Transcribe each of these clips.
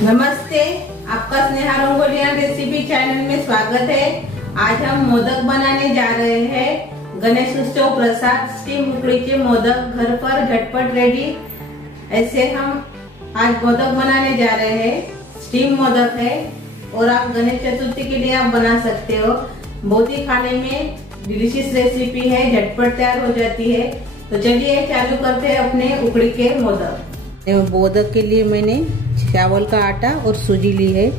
नमस्ते, आपका Sneha रंगोलिया recipe channel में स्वागत है। आज हम मोदक बनाने जा रहे हैं। गणेश उत्सव प्रसाद स्टीम उकड़ी के मोदक घर पर झटपट रेडी। ऐसे हम आज मोदक बनाने जा रहे हैं। स्टीम मोदक है और आप गणेश चतुर्थी के लिए आप बना सकते हो। बहुत ही खाने में डिलीशियस रेसिपी है, झटपट तैयार हो जाती है। तो चलिए चालू करते हैं अपने उकड़ी के मोदक। मोदक के लिए मैंने चावल का आटा और सूजी ली है।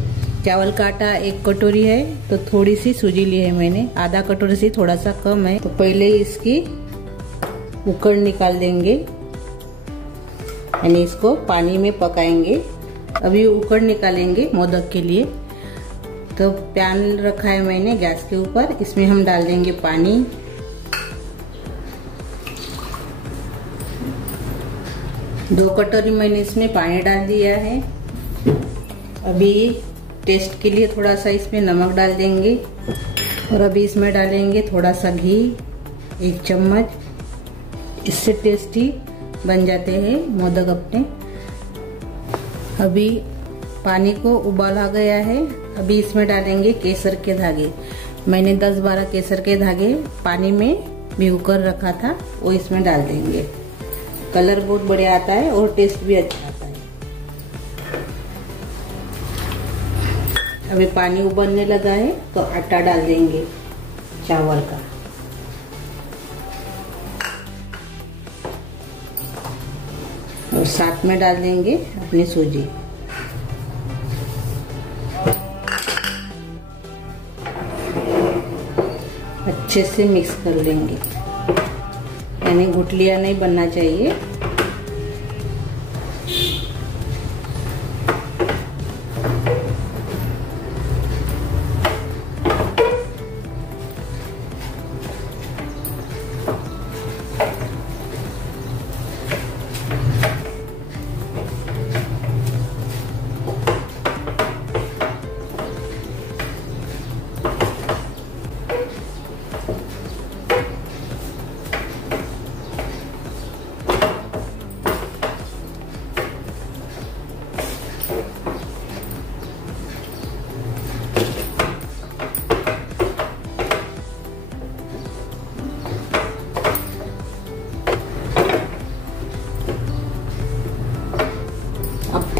चावल का आटा 1 कटोरी है तो थोड़ी सी सूजी ली है मैंने, आधा कटोरी से थोड़ा सा कम है। तो पहले इसकी उकड़ निकाल देंगे, यानी इसको पानी में पकाएंगे। अभी उकड़ निकालेंगे मोदक के लिए। तो पैन रखा है मैंने गैस के ऊपर, इसमें हम डाल देंगे पानी। दो कटोरी मैंने इसमें पानी डाल दिया है। अभी टेस्ट के लिए थोड़ा सा इसमें नमक डाल देंगे और अभी इसमें डालेंगे थोड़ा सा घी, 1 चम्मच। इससे टेस्टी बन जाते हैं मोदक अपने। अभी पानी को उबाल आ गया है। अभी इसमें डालेंगे केसर के धागे। मैंने 10-12 केसर के धागे पानी में भिगोकर रखा था, वो इसमें डाल देंगे। कलर बहुत बढ़िया आता है और टेस्ट भी अच्छा आता है। अभी पानी उबलने लगा है तो आटा डाल देंगे चावल का। और साथ में डाल देंगे अपनी सूजी। अच्छे से मिक्स कर लेंगे, यानी गुठलियां नहीं बनना चाहिए।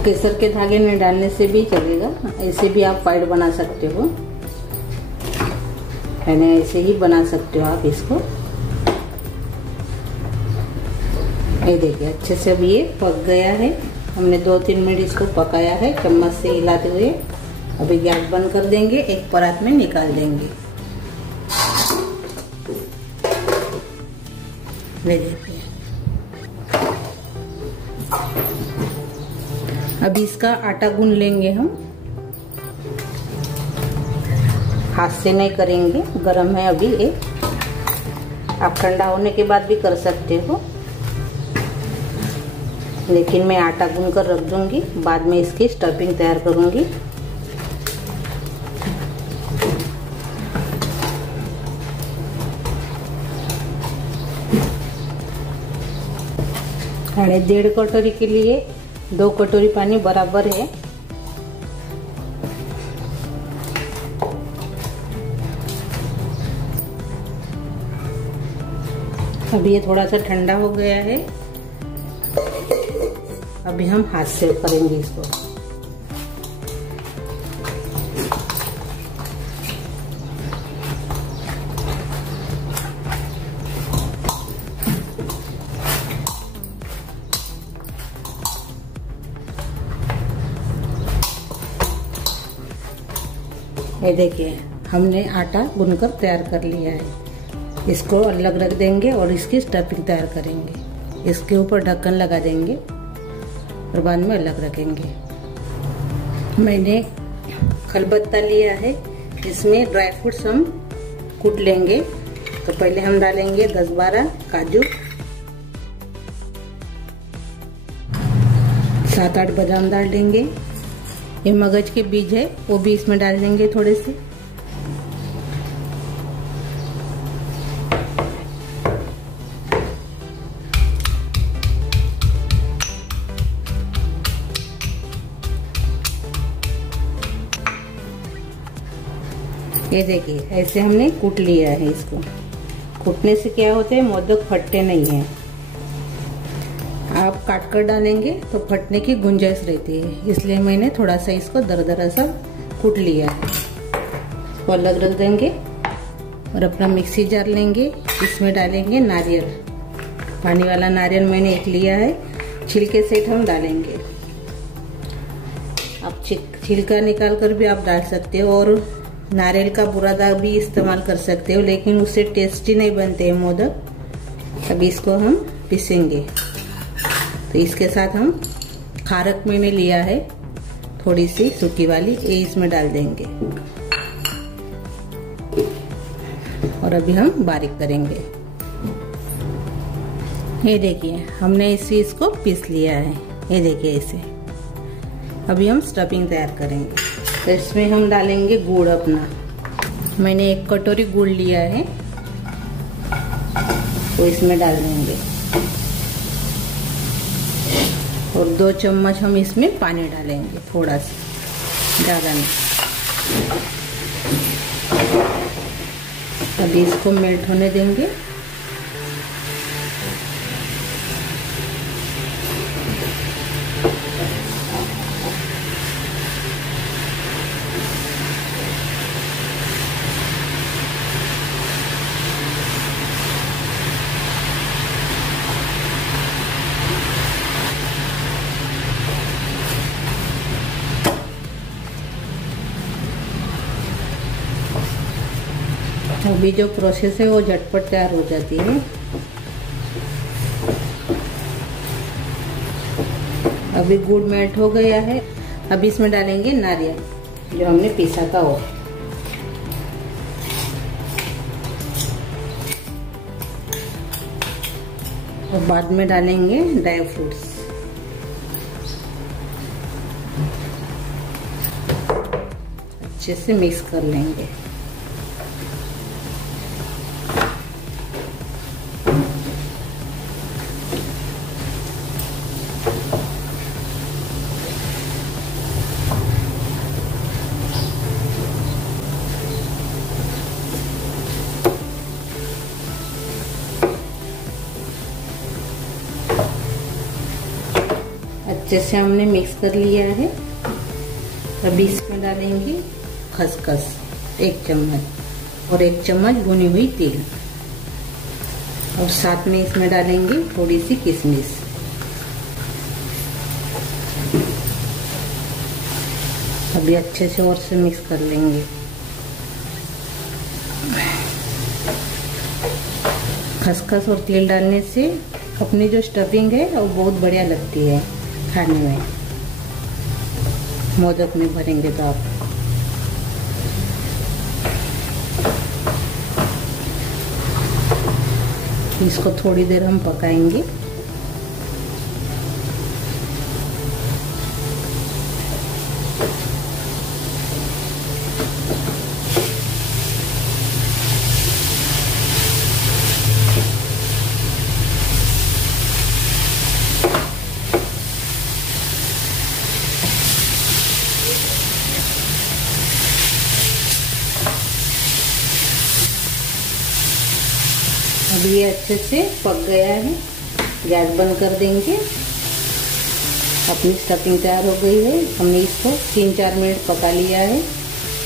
केसर के धागे नहीं डालने से भी चलेगा, ऐसे भी आप पाइड बना सकते हो, यानी ऐसे ही बना सकते हो आप इसको। ये देखिए अच्छे से अभी ये पक गया है। हमने 2-3 मिनट इसको पकाया है चम्मच से हिलाते हुए। अभी गैस बंद कर देंगे, एक परात में निकाल देंगे। ले देखिए अभी इसका आटा गूंद लेंगे हम। हाथ से नहीं करेंगे, गरम है अभी ये। आप ठंडा होने के बाद भी कर सकते हो, लेकिन मैं आटा गूंद कर रख दूंगी, बाद में इसकी स्टफिंग तैयार करूंगी। साढ़े 1.5 कटोरी के लिए 2 कटोरी पानी बराबर है। अभी ये थोड़ा सा ठंडा हो गया है। अभी हम हाथ से करेंगे इसको। ये देखिए हमने आटा गूंदकर तैयार कर लिया है। इसको अलग रख देंगे और इसकी स्टफिंग तैयार करेंगे। इसके ऊपर ढक्कन लगा देंगे और बाद में अलग रखेंगे। मैंने खलबत्ता लिया है, इसमें ड्राई फ्रूट्स हम कूट लेंगे। तो पहले हम डालेंगे 10-12 काजू, 7-8 बादाम डाल देंगे। ये मगज के बीज है, वो भी इसमें डाल देंगे थोड़े से। ये देखिए ऐसे हमने कूट लिया है। इसको कूटने से क्या होता है, मोदक फटते नहीं है। आप काट कर डालेंगे तो फटने की गुंजाइश रहती है, इसलिए मैंने थोड़ा सा इसको दरदरा सा कूट लिया है। इसको अलग रख देंगे और अपना मिक्सी जार लेंगे। इसमें डालेंगे नारियल, पानी वाला नारियल मैंने एक लिया है, छिलके से हम डालेंगे। आप छिलका निकाल कर भी आप डाल सकते हो और नारियल का बुरादा भी इस्तेमाल कर सकते हो, लेकिन उससे टेस्टी नहीं बनते हैं मोदक। अब इसको हम पीसेंगे। तो इसके साथ हम खारक मैंने लिया है थोड़ी सी सूखी वाली, ये इसमें डाल देंगे और अभी हम बारीक करेंगे। ये देखिए हमने इसको पीस लिया है। ये देखिए इसे अभी हम स्टफिंग तैयार करेंगे। तो इसमें हम डालेंगे गुड़ अपना। मैंने 1 कटोरी गुड़ लिया है, तो इसमें डाल देंगे और 2 चम्मच हम इसमें पानी डालेंगे, थोड़ा सा, ज़्यादा नहीं। अभी इसको मेल्ट होने देंगे। अभी जो प्रोसेस है वो झटपट तैयार हो जाती है। अभी गुड़ मेल्ट हो गया है। अभी इसमें डालेंगे नारियल जो हमने पीसा था वो, और बाद में डालेंगे ड्राई फ्रूट्स। अच्छे से मिक्स कर लेंगे। अच्छे से हमने मिक्स कर लिया है। अभी इसमें डालेंगे खसखस 1 चम्मच और 1 चम्मच भुनी हुई तिल, और साथ में इसमें डालेंगे थोड़ी सी किशमिश। अभी अच्छे से और से मिक्स कर लेंगे। खसखस और तिल डालने से अपनी जो स्टफिंग है वो बहुत बढ़िया लगती है खाने में। मोदक में भरेंगे तो आप इसको थोड़ी देर हम पकाएंगे। अभी ये अच्छे से पक गया है। गैस बंद कर देंगे। अपनी स्टफिंग तैयार हो गई है। हमने इसको 3-4 मिनट पका लिया है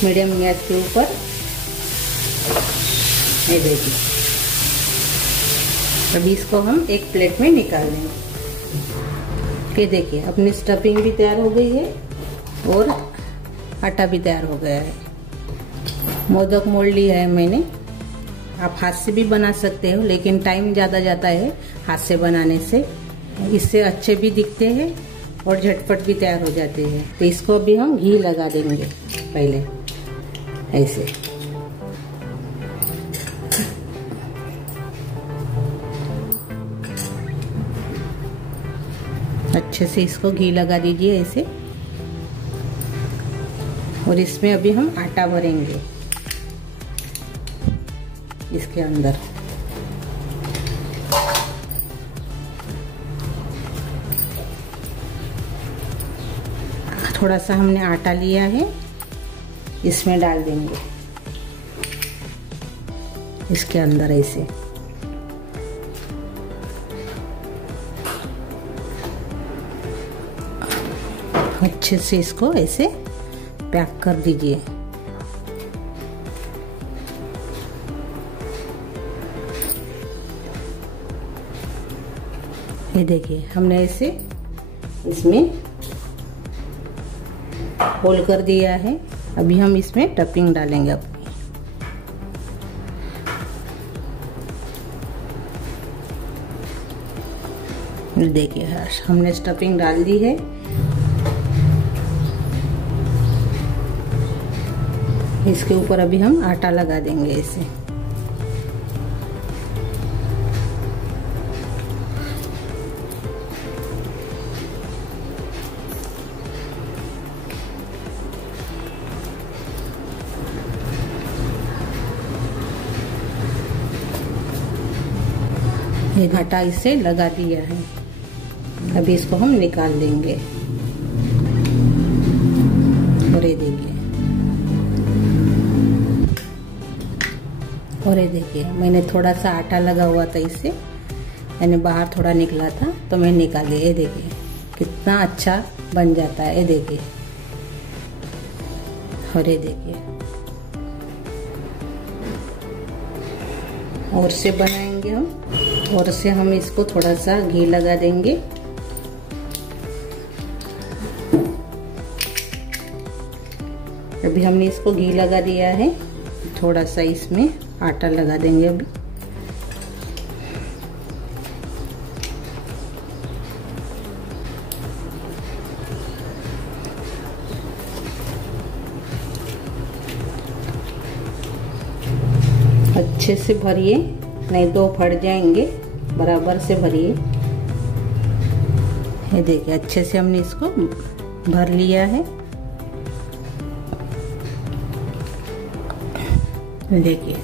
मीडियम गैस के ऊपर। ये देखिए अभी इसको हम एक प्लेट में निकाल लेंगे। ये देखिए अपनी स्टफिंग भी तैयार हो गई है और आटा भी तैयार हो गया है। मोदक मोड़ लिया है मैंने। आप हाथ से भी बना सकते हो, लेकिन टाइम ज़्यादा जाता है हाथ से बनाने से। इससे अच्छे भी दिखते हैं और झटपट भी तैयार हो जाते हैं। तो इसको अभी हम घी लगा देंगे पहले ऐसे। अच्छे से इसको घी लगा दीजिए ऐसे। और इसमें अभी हम आटा भरेंगे इसके अंदर। थोड़ा सा हमने आटा लिया है, इसमें डाल देंगे। इसके अंदर ऐसे अच्छे से इसको ऐसे पैक कर दीजिए। ये देखिए हमने ऐसे इसमें होल कर दिया है। अभी हम इसमें टपिंग डालेंगे अपनी। देखिए हमने स्टफिंग डाल दी है। इसके ऊपर अभी हम आटा लगा देंगे ऐसे। ये आटा इसे लगा दिया है। अभी इसको हम निकाल देंगे। और ये देखिए, और ये देखिए मैंने थोड़ा सा आटा लगा हुआ था इससे, यानी बाहर थोड़ा निकला था तो मैं निकाल दिया। ये देखिए कितना अच्छा बन जाता है। ये देखिए, और ये देखिए और से बनाएंगे हम। और से हम इसको थोड़ा सा घी लगा देंगे। अभी हमने इसको घी लगा दिया है, थोड़ा सा इसमें आटा लगा देंगे अभी। अच्छे से भरिए, नहीं तो फट जाएंगे। बराबर से भरिए। ये देखिए अच्छे से हमने इसको भर लिया है। देखिए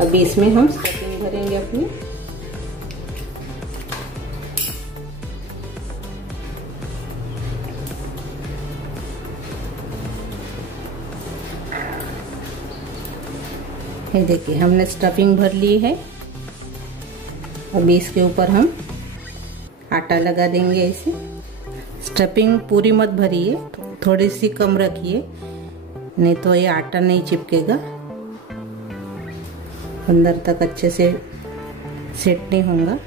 अभी इसमें हम स्टफिंग भरेंगे अपनी। ये देखिए हमने स्टफिंग भर ली है। अभी इसके ऊपर हम आटा लगा देंगे ऐसे। स्टफिंग पूरी मत भरिए, थोड़ी सी कम रखिए, नहीं तो ये आटा नहीं चिपकेगा, अंदर तक अच्छे से सेट नहीं होगा।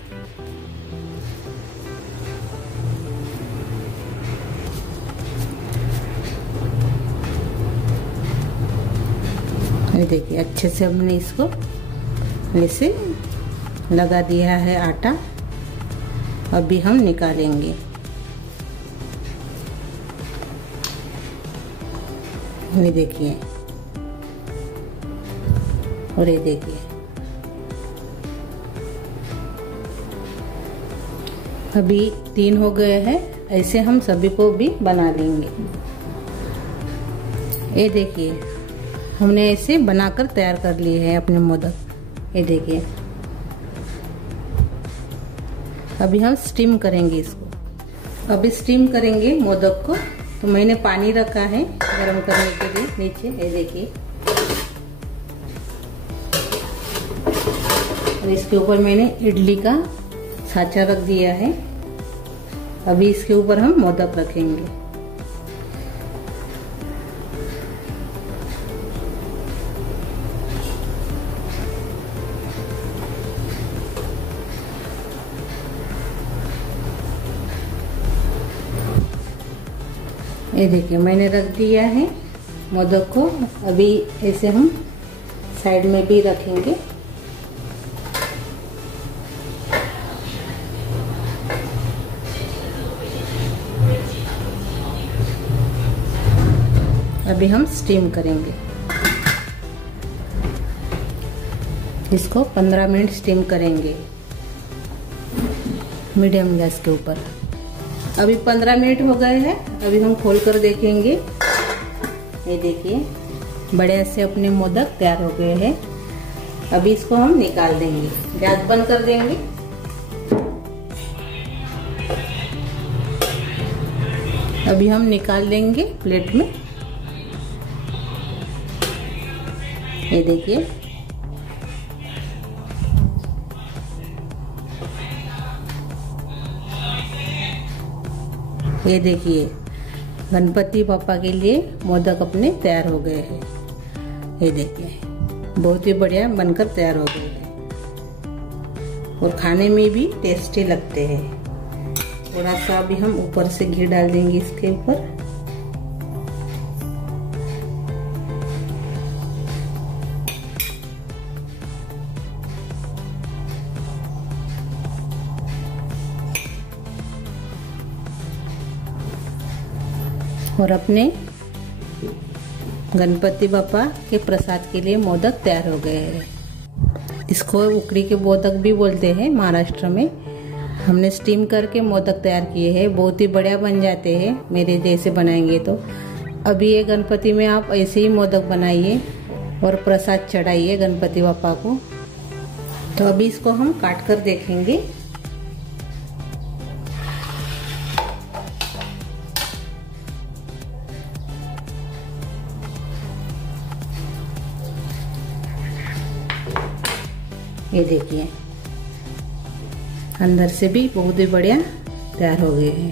ये देखिए अच्छे से हमने इसको ऐसे लगा दिया है आटा। अभी हम निकालेंगे। ये देखिए, और ये देखिए अभी 3 हो गए हैं। ऐसे हम सभी को भी बना लेंगे। ये देखिए हमने ऐसे बनाकर तैयार कर लिए हैं अपने मोदक। ये देखिए अभी हम स्टीम करेंगे इसको। अभी स्टीम करेंगे मोदक को। तो मैंने पानी रखा है गरम करने के लिए नीचे। ये देखिए, और इसके ऊपर मैंने इडली का साँचा रख दिया है। अभी इसके ऊपर हम मोदक रखेंगे। ये देखिए मैंने रख दिया है मोदक को। अभी ऐसे हम साइड में भी रखेंगे। अभी हम स्टीम करेंगे इसको। 15 मिनट स्टीम करेंगे मीडियम गैस के ऊपर। अभी 15 मिनट हो गए हैं। अभी हम खोल कर देखेंगे। ये देखिए बढ़िया से अपने मोदक तैयार हो गए हैं। अभी इसको हम निकाल देंगे। गैस बंद कर देंगे। अभी हम निकाल देंगे प्लेट में। ये देखिए ये देखिए गणपति बप्पा के लिए मोदक अपने तैयार हो गए हैं। ये देखिए बहुत ही बढ़िया बनकर तैयार हो गए हैं और खाने में भी टेस्टी लगते हैं। थोड़ा सा अभी हम ऊपर से घी डाल देंगे इसके ऊपर। और अपने गणपति बप्पा के प्रसाद के लिए मोदक तैयार हो गए हैं। इसको उकड़ी के मोदक भी बोलते हैं महाराष्ट्र में। हमने स्टीम करके मोदक तैयार किए हैं, बहुत ही बढ़िया बन जाते हैं मेरे जैसे बनाएंगे तो। अभी ये गणपति में आप ऐसे ही मोदक बनाइए और प्रसाद चढ़ाइए गणपति बप्पा को। तो अभी इसको हम काट कर देखेंगे। ये देखिए अंदर से भी बहुत ही बढ़िया तैयार हो गए हैं।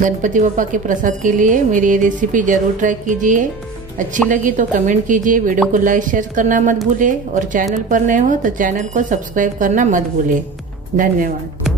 गणपति बप्पा के प्रसाद के लिए मेरी ये रेसिपी जरूर ट्राई कीजिए। अच्छी लगी तो कमेंट कीजिए, वीडियो को लाइक शेयर करना मत भूलिए और चैनल पर नए हो तो चैनल को सब्सक्राइब करना मत भूलिए। धन्यवाद।